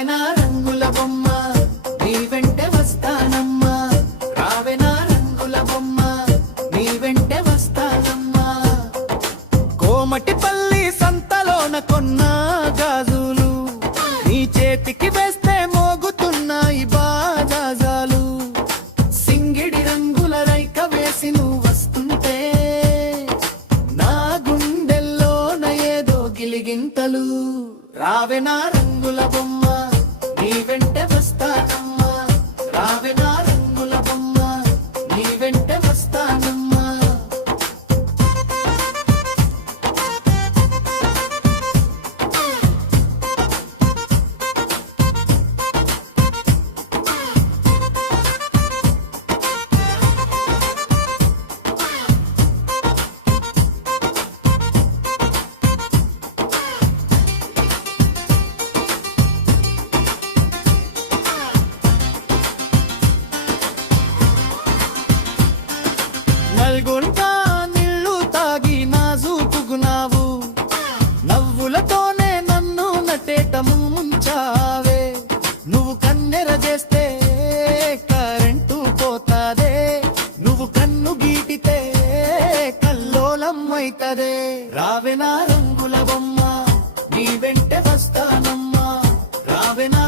రావెనా రంగుల బొమ్మ నీ వెంటే వస్తానమ్మా, రావెనా రంగుల బొమ్మ నీ వెంటే వస్తానమ్మా. కోమటిపల్లి సంతలోన కొన్న గాజులు నీ చేతికి వేస్తే మోగుతున్నాయి బాజాజాలు. సింగిడి రంగుల రైక వేసి నువ్వు వస్తుంటే నా గుండెల్లోన ఏదో గిలిగింతలు. రావెనా రంగుల బొమ్మ నీ వెంటే వస్తానమ్మా, రావెనా రంగుల బొమ్మ నీ వెంటే వస్తానమ్మా. నల్గొండ నీళ్ళు తాగి నాజూకుగున్నావు, నవ్వులతోనే నన్ను నటేట ముంచావే. నువ్వు కన్నెర చేస్తే కరెంటు పోతాదే, నువ్వు కన్ను గీటితే కల్లోలం అయితదే. రావెనా రంగుల బొమ్మ నీ వెంటే వస్తానమ్మా, రావెనా